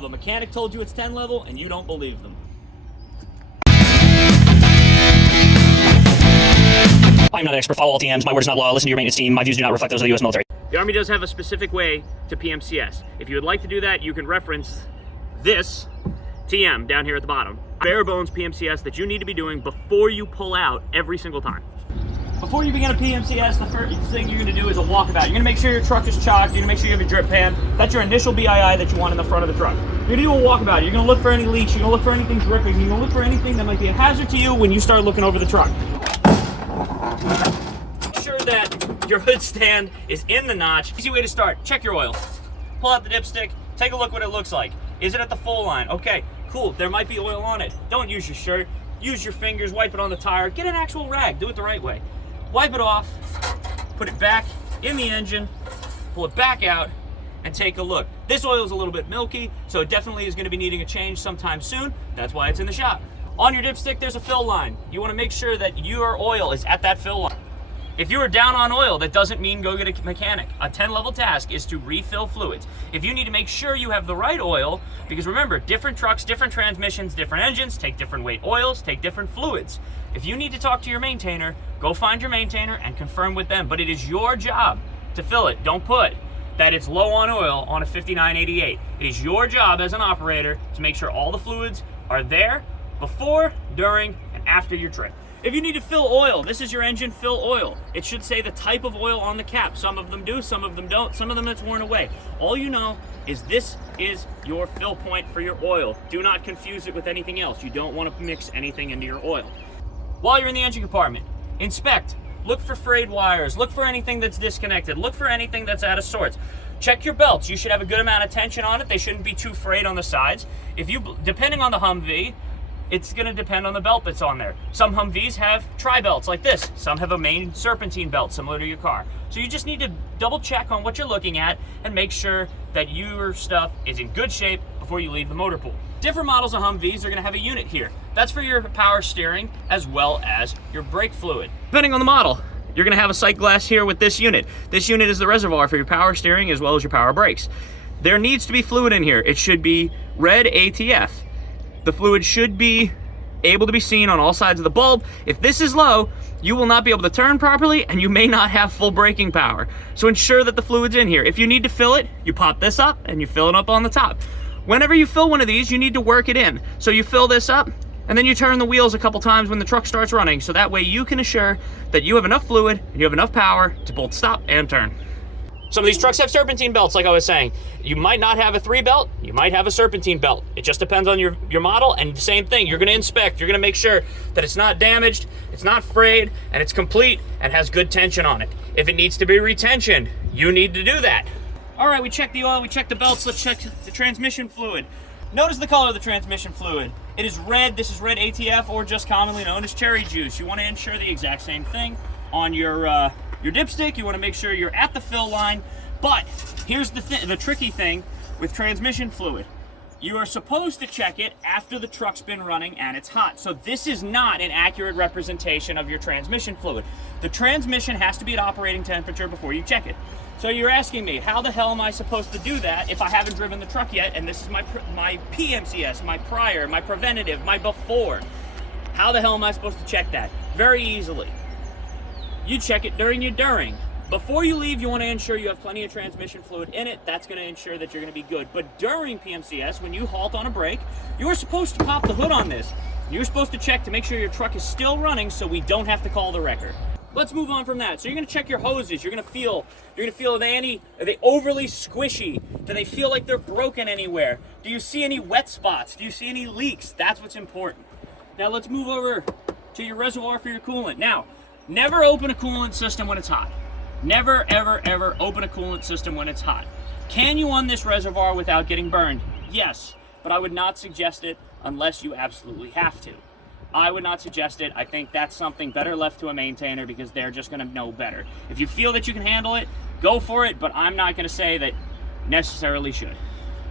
The mechanic told you it's 10 level and you don't believe them. I'm not an expert. Follow all TMs. My word is not law. Listen to your maintenance team. My views do not reflect those of the U.S. military. The Army does have a specific way to PMCS. If you would like to do that, you can reference this TM down here at the bottom. Bare bones PMCS that you need to be doing before you pull out every single time. Before you begin a PMCS, the first thing you're going to do is a walkabout. You're going to make sure your truck is chocked. You're going to make sure you have your drip pan. That's your initial BII that you want in the front of the truck. You're going to do a walkabout. You're going to look for any leaks. You're going to look for anything dripping. You're going to look for anything that might be a hazard to you when you start looking over the truck. Make sure that your hood stand is in the notch. Easy way to start. Check your oil. Pull out the dipstick. Take a look what it looks like. Is it at the full line? Okay, cool. There might be oil on it. Don't use your shirt. Use your fingers. Wipe it on the tire. Get an actual rag. Do it the right way. Wipe it off, put it back in the engine, pull it back out, and take a look. This oil is a little bit milky, so it definitely is going to be needing a change sometime soon. That's why it's in the shop. On your dipstick, there's a fill line. You want to make sure that your oil is at that fill line. If you are down on oil, that doesn't mean go get a mechanic. A 10-level task is to refill fluids. If you need to make sure you have the right oil, because remember, different trucks, different transmissions, different engines, take different weight oils, take different fluids. If you need to talk to your maintainer, go find your maintainer and confirm with them. But it is your job to fill it. Don't put that it's low on oil on a 5988. It is your job as an operator to make sure all the fluids are there before, during, and after your trip. If you need to fill oil, this is your engine fill oil. It should say the type of oil on the cap. Some of them do, some of them don't. Some of them it's worn away. All you know is this is your fill point for your oil. Do not confuse it with anything else. You don't want to mix anything into your oil. While you're in the engine compartment, inspect. Look for frayed wires. Look for anything that's disconnected. Look for anything that's out of sorts. Check your belts. You should have a good amount of tension on it. They shouldn't be too frayed on the sides. Depending on the Humvee, it's going to depend on the belt that's on there. Some Humvees have tri-belts like this. Some have a main serpentine belt similar to your car. So you just need to double check on what you're looking at and make sure that your stuff is in good shape before you leave the motor pool. Different models of Humvees are going to have a unit here. That's for your power steering as well as your brake fluid. Depending on the model, you're going to have a sight glass here with this unit. This unit is the reservoir for your power steering as well as your power brakes. There needs to be fluid in here. It should be red ATF. The fluid should be able to be seen on all sides of the bulb. If this is low, you will not be able to turn properly and you may not have full braking power. So ensure that the fluid's in here. If you need to fill it, you pop this up and you fill it up on the top. Whenever you fill one of these, you need to work it in. So you fill this up and then you turn the wheels a couple times when the truck starts running. So that way you can assure that you have enough fluid and you have enough power to both stop and turn. Some of these trucks have serpentine belts, like I was saying. You might not have a 3-belt, you might have a serpentine belt. It just depends on your model, and the same thing, you're gonna inspect, you're gonna make sure that it's not damaged, it's not frayed, and it's complete, and has good tension on it. If it needs to be retensioned, you need to do that. All right, we checked the oil, we checked the belts, let's check the transmission fluid. Notice the color of the transmission fluid. It is red, this is red ATF, or just commonly known as cherry juice. You wanna ensure the exact same thing on your dipstick. You want to make sure you're at the fill line. But here's the tricky thing with transmission fluid. You are supposed to check it after the truck's been running and it's hot. So this is not an accurate representation of your transmission fluid. The transmission has to be at operating temperature before you check it. So you're asking me, how the hell am I supposed to do that if I haven't driven the truck yet and this is my PMCS, my prior, my preventative, my before? How the hell am I supposed to check that? Very easily. You check it during your during. Before you leave, you want to ensure you have plenty of transmission fluid in it. That's going to ensure that you're going to be good. But during PMCS, when you halt on a break, you're supposed to pop the hood on this. You're supposed to check to make sure your truck is still running so we don't have to call the wrecker. Let's move on from that. So you're going to check your hoses. You're going to feel are they overly squishy? Do they feel like they're broken anywhere? Do you see any wet spots? Do you see any leaks? That's what's important. Now let's move over to your reservoir for your coolant. Now, never open a coolant system when it's hot. Never, ever, ever open a coolant system when it's hot. Can you on this reservoir without getting burned? Yes, but I would not suggest it unless you absolutely have to. I would not suggest it. I think that's something better left to a maintainer because they're just going to know better. If you feel that you can handle it, go for it, but I'm not going to say that necessarily should.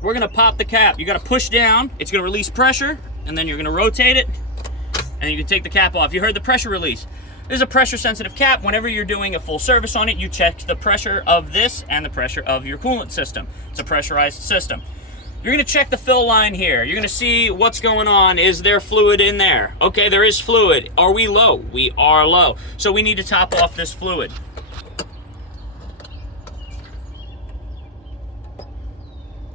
We're going to pop the cap. You got to push down. It's going to release pressure, and then you're going to rotate it, and you can take the cap off. You heard the pressure release. This is a pressure sensitive cap. Whenever you're doing a full service on it, you check the pressure of this and the pressure of your coolant system. It's a pressurized system. You're gonna check the fill line here. You're gonna see what's going on. Is there fluid in there? Okay, there is fluid. Are we low? We are low. So we need to top off this fluid.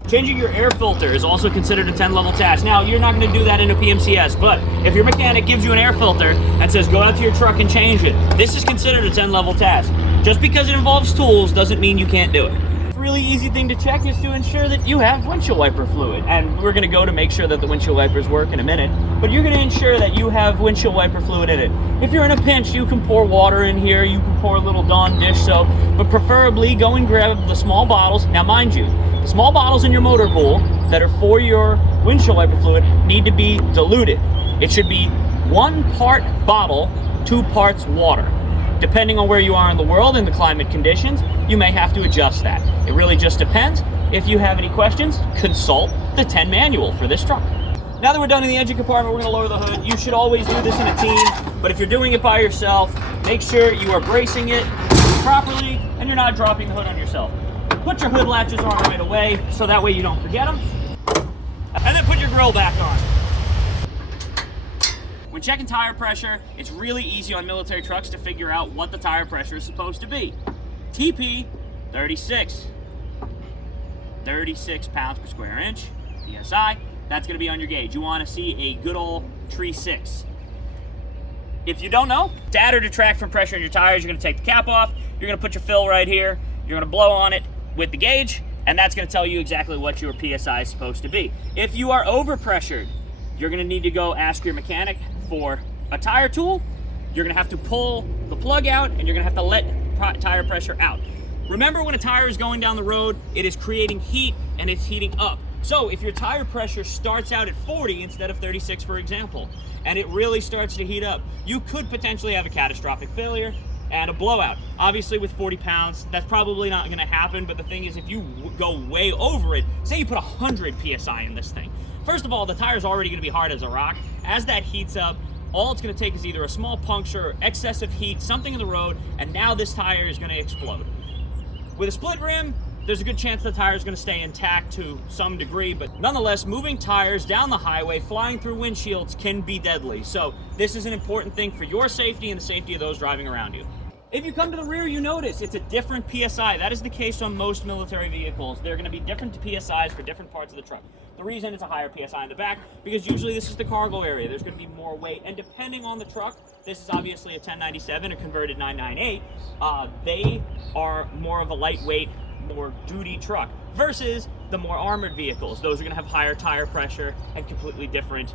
Changing your air filter is also considered a 10-level task. Now, you're not gonna do that in a PMCS, but if your mechanic gives you an air filter and says, go out to your truck and change it, this is considered a 10-level task. Just because it involves tools doesn't mean you can't do it. Really easy thing to check is to ensure that you have windshield wiper fluid, and we're going to go to make sure that the windshield wipers work in a minute, but you're going to ensure that you have windshield wiper fluid in it. If you're in a pinch, you can pour water in here, you can pour a little Dawn dish soap, but preferably go and grab the small bottles. Now mind you, the small bottles in your motor pool that are for your windshield wiper fluid need to be diluted. It should be 1 part bottle, 2 parts water. Depending on where you are in the world and the climate conditions, you may have to adjust that. It really just depends. If you have any questions, consult the 10 manual for this truck. Now that we're done in the engine compartment, we're gonna lower the hood. You should always do this in a team, but if you're doing it by yourself, make sure you are bracing it properly and you're not dropping the hood on yourself. Put your hood latches on right away, so that way you don't forget them. And then put your grill back on. When checking tire pressure, it's really easy on military trucks to figure out what the tire pressure is supposed to be. TP, 36. 36 pounds per square inch. PSI, that's gonna be on your gauge. You wanna see a good old tree 6. If you don't know, to add or detract from pressure in your tires, you're gonna take the cap off, you're gonna put your fill right here, you're gonna blow on it with the gauge, and that's gonna tell you exactly what your PSI is supposed to be. If you are overpressured, you're gonna need to go ask your mechanic for a tire tool. You're gonna have to pull the plug out and you're gonna have to let tire pressure out. Remember, when a tire is going down the road, it is creating heat and it's heating up. So if your tire pressure starts out at 40 instead of 36, for example, and it really starts to heat up, you could potentially have a catastrophic failure and a blowout. Obviously with 40 pounds, that's probably not gonna happen, but the thing is, if you go way over it, say you put 100 PSI in this thing, first of all, the tire's already gonna be hard as a rock. As that heats up, all it's gonna take is either a small puncture, excessive heat, something in the road, and now this tire is gonna explode. With a split rim, there's a good chance the tire is gonna stay intact to some degree, but nonetheless, moving tires down the highway, flying through windshields can be deadly. So this is an important thing for your safety and the safety of those driving around you. If you come to the rear, you notice it's a different PSI. That is the case on most military vehicles. They're gonna be different PSIs for different parts of the truck. The reason it's a higher PSI in the back, because usually this is the cargo area. There's gonna be more weight, and depending on the truck, this is obviously a 1097, a converted 998, they are more of a lightweight, more duty truck, versus the more armored vehicles. Those are gonna have higher tire pressure and completely different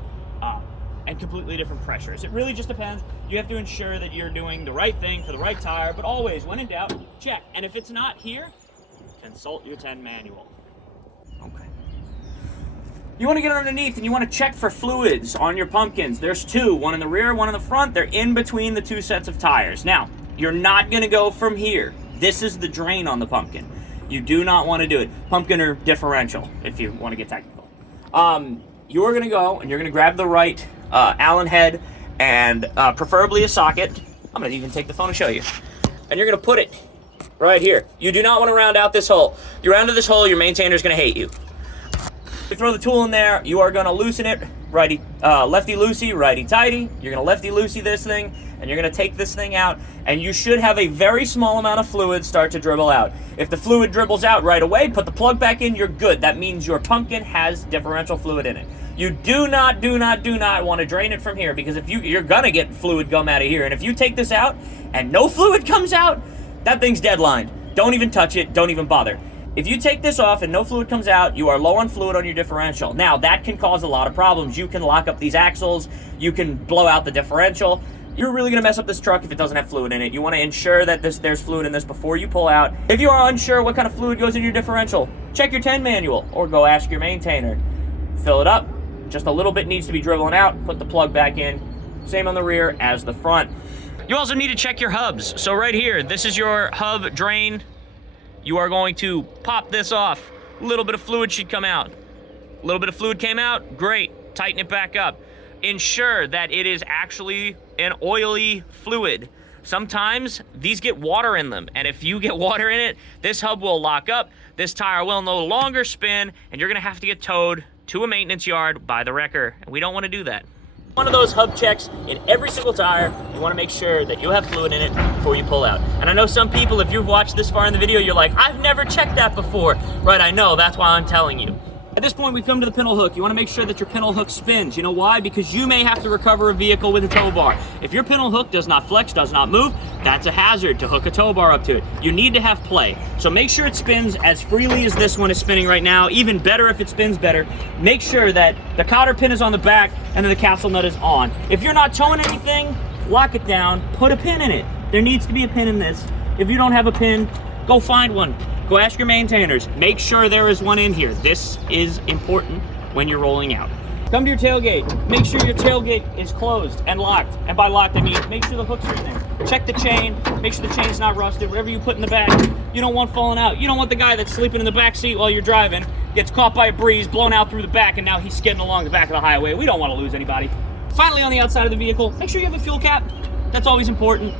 pressures. It really just depends. You have to ensure that you're doing the right thing for the right tire, but always, when in doubt, check. And if it's not here, consult your 10 manual. Okay. You want to get underneath and you want to check for fluids on your pumpkins. There's 2, one in the rear, one in the front. They're in between the 2 sets of tires. Now, you're not going to go from here. This is the drain on the pumpkin. You do not want to do it. Pumpkin or differential, if you want to get technical. You're going to go and you're going to grab the right Allen head and preferably a socket. I'm going to even take the phone and show you. And you're going to put it right here. You do not want to round out this hole. You round out this hole, your maintainer is going to hate you. You throw the tool in there, you are going to loosen it, righty, lefty-loosey, righty-tighty. You're going to lefty-loosey this thing, and you're going to take this thing out, and you should have a very small amount of fluid start to dribble out. If the fluid dribbles out right away, put the plug back in, you're good. That means your pumpkin has differential fluid in it. You do not want to drain it from here, because if you're going to get fluid come out of here, and if you take this out and no fluid comes out, that thing's deadlined. Don't even touch it. Don't even bother. If you take this off and no fluid comes out, you are low on fluid on your differential. Now, that can cause a lot of problems. You can lock up these axles. You can blow out the differential. You're really going to mess up this truck if it doesn't have fluid in it. You want to ensure that there's fluid in this before you pull out. If you are unsure what kind of fluid goes in your differential, check your 10 manual or go ask your maintainer. Fill it up. Just a little bit needs to be dribbling out. Put the plug back in. Same on the rear as the front. You also need to check your hubs. So right here, this is your hub drain. You are going to pop this off. A little bit of fluid should come out. A little bit of fluid came out, great. Tighten it back up. Ensure that it is actually an oily fluid. Sometimes these get water in them, and if you get water in it, this hub will lock up, this tire will no longer spin, and you're gonna have to get towed to a maintenance yard by the wrecker, and we don't wanna do that. One of those hub checks in every single tire. You wanna make sure that you have fluid in it before you pull out. And I know some people, if you've watched this far in the video, you're like, I've never checked that before. Right, I know, that's why I'm telling you. At this point, we've come to the Penel Hook. You wanna make sure that your Penel Hook spins. You know why? Because you may have to recover a vehicle with a tow bar. If your Penel Hook does not flex, does not move, that's a hazard to hook a tow bar up to it. You need to have play. So make sure it spins as freely as this one is spinning right now. Even better if it spins better. Make sure that the cotter pin is on the back and then the capsule nut is on. If you're not towing anything, lock it down, put a pin in it. There needs to be a pin in this. If you don't have a pin, go find one. Go ask your maintainers. Make sure there is one in here. This is important when you're rolling out. Come to your tailgate. Make sure your tailgate is closed and locked. And by locked, I mean make sure the hooks are in there. Check the chain. Make sure the chain's not rusted. Whatever you put in the back, you don't want falling out. You don't want the guy that's sleeping in the back seat while you're driving gets caught by a breeze, blown out through the back, and now he's skidding along the back of the highway. We don't want to lose anybody. Finally, on the outside of the vehicle, make sure you have a fuel cap. That's always important.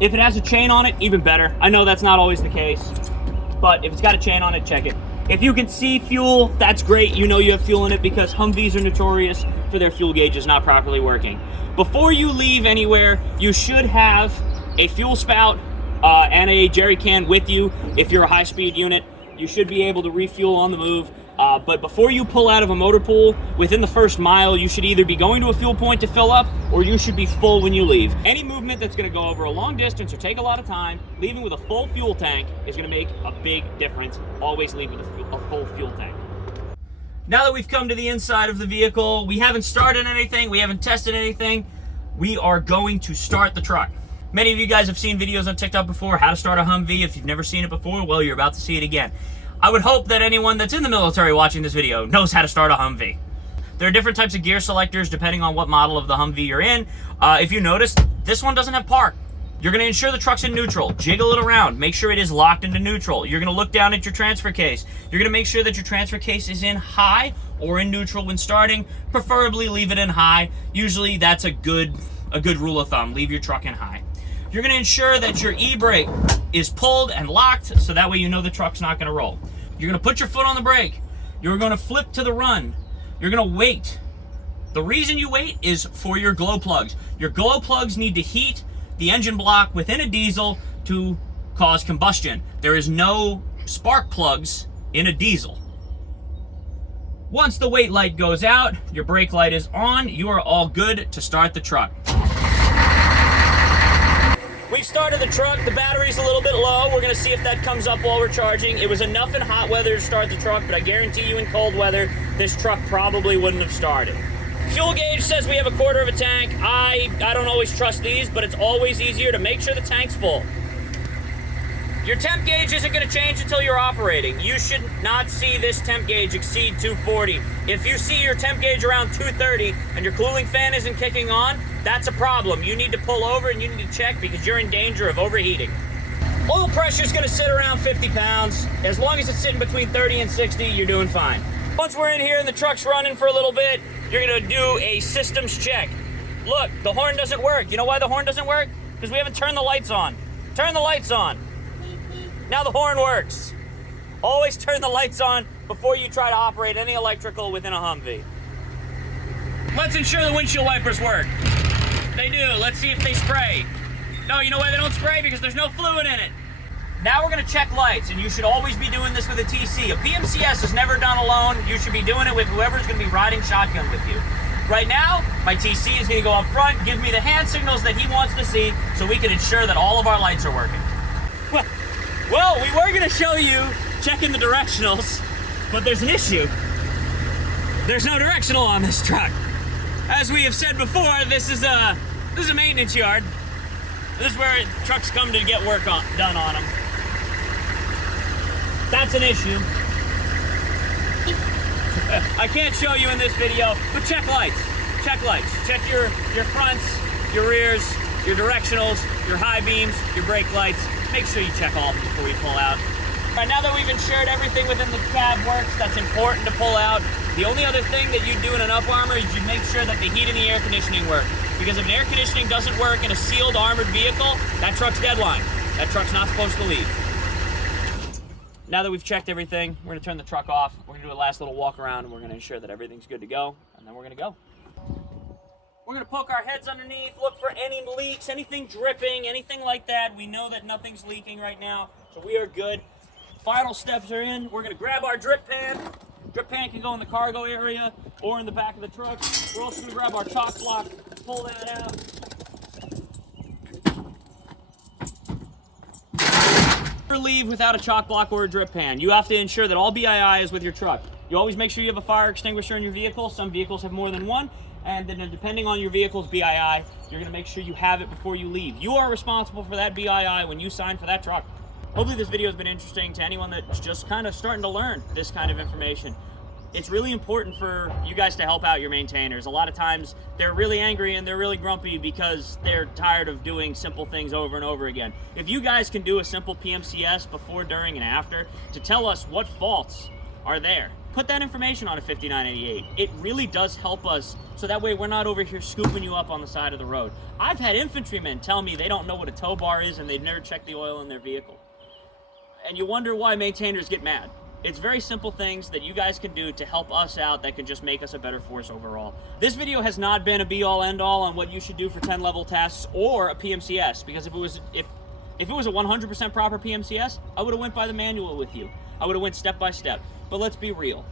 If it has a chain on it, even better. I know that's not always the case, but if it's got a chain on it, check it. If you can see fuel, that's great. You know you have fuel in it because Humvees are notorious for their fuel gauges not properly working. Before you leave anywhere, you should have a fuel spout and a jerry can with you. If you're a high-speed unit, you should be able to refuel on the move. But before you pull out of a motor pool, within the first mile, you should either be going to a fuel point to fill up, or you should be full when you leave. Any movement that's gonna go over a long distance or take a lot of time, leaving with a full fuel tank is gonna make a big difference. Always leave with a full fuel tank. Now that we've come to the inside of the vehicle, we haven't started anything, we haven't tested anything, we are going to start the truck. Many of you guys have seen videos on TikTok before, how to start a Humvee. If you've never seen it before, well, you're about to see it again. I would hope that anyone that's in the military watching this video knows how to start a Humvee. There are different types of gear selectors depending on what model of the Humvee you're in. If you notice, this one doesn't have park. You're gonna ensure the truck's in neutral. Jiggle it around, make sure it is locked into neutral. You're gonna look down at your transfer case. You're gonna make sure that your transfer case is in high or in neutral when starting. Preferably leave it in high. Usually that's a good rule of thumb, leave your truck in high. You're gonna ensure that your e-brake is pulled and locked so that way you know the truck's not gonna roll. You're gonna put your foot on the brake. You're gonna flip to the run. You're gonna wait. The reason you wait is for your glow plugs. Your glow plugs need to heat the engine block within a diesel to cause combustion. There is no spark plugs in a diesel. Once the wait light goes out, your brake light is on, you are all good to start the truck. We've started the truck, the battery's a little bit low. We're gonna see if that comes up while we're charging. It was enough in hot weather to start the truck, but I guarantee you in cold weather, this truck probably wouldn't have started. Fuel gauge says we have a quarter of a tank. I don't always trust these, but it's always easier to make sure the tank's full. Your temp gauge isn't gonna change until you're operating. You should not see this temp gauge exceed 240. If you see your temp gauge around 230 and your cooling fan isn't kicking on, that's a problem. You need to pull over and you need to check because you're in danger of overheating. Oil pressure is gonna sit around 50 pounds. As long as it's sitting between 30 and 60, you're doing fine. Once we're in here and the truck's running for a little bit, you're gonna do a systems check. Look, the horn doesn't work. You know why the horn doesn't work? Because we haven't turned the lights on. Turn the lights on. Now the horn works. Always turn the lights on before you try to operate any electrical within a Humvee. Let's ensure the windshield wipers work. They do. Let's see if they spray. No, you know why they don't spray? Because there's no fluid in it. Now we're gonna check lights, and you should always be doing this with a TC. A PMCS is never done alone. You should be doing it with whoever's gonna be riding shotgun with you. Right now, my TC is gonna go up front, give me the hand signals that he wants to see, so we can ensure that all of our lights are working. Well, we were gonna show you checking the directionals, but there's an issue. There's no directional on this truck. As we have said before, this is a maintenance yard. This is where trucks come to get work done on them. That's an issue. I can't show you in this video, but check lights. Check lights. Check your fronts, your rears, your directionals, your high beams, your brake lights. Make sure you check all of them before you pull out. All right, now that we've ensured everything within the cab works, that's important to pull out. The only other thing that you do in an up armor is you make sure that the heat and the air conditioning work. Because if an air conditioning doesn't work in a sealed armored vehicle, that truck's deadline. That truck's not supposed to leave. Now that we've checked everything, we're gonna turn the truck off. We're gonna do a last little walk around, and we're gonna ensure that everything's good to go, and then we're gonna go. We're gonna poke our heads underneath, look for any leaks, anything dripping, anything like that. We know that nothing's leaking right now, so we are good. Final steps are in. We're gonna grab our drip pan. Drip pan can go in the cargo area or in the back of the truck. We're also gonna grab our chalk block, pull that out. Never leave without a chalk block or a drip pan. You have to ensure that all BII is with your truck. You always make sure you have a fire extinguisher in your vehicle. Some vehicles have more than one. And then depending on your vehicle's BII, you're gonna make sure you have it before you leave. You are responsible for that BII when you sign for that truck. Hopefully this video has been interesting to anyone that's just kind of starting to learn this kind of information. It's really important for you guys to help out your maintainers. A lot of times they're really angry and they're really grumpy because they're tired of doing simple things over and over again. If you guys can do a simple PMCS before, during, and after to tell us what faults are there, put that information on a 5988. It really does help us, so that way we're not over here scooping you up on the side of the road. I've had infantrymen tell me they don't know what a tow bar is and they've never checked the oil in their vehicle. And you wonder why maintainers get mad. It's very simple things that you guys can do to help us out that can just make us a better force overall. This video has not been a be-all end-all on what you should do for 10-level tests or a PMCS, because if it was a 100% proper PMCS, I would have went by the manual with you. I would have went step by step. But let's be real.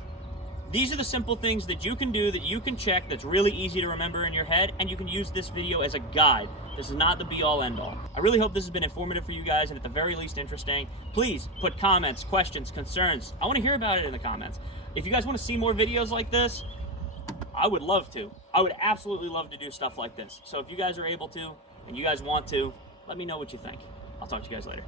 These are the simple things that you can do, that you can check, that's really easy to remember in your head, and you can use this video as a guide. This is not the be-all end-all. I really hope this has been informative for you guys, and at the very least interesting. Please put comments, questions, concerns. I want to hear about it in the comments. If you guys want to see more videos like this, I would love to. I would absolutely love to do stuff like this. So if you guys are able to, and you guys want to, let me know what you think. I'll talk to you guys later.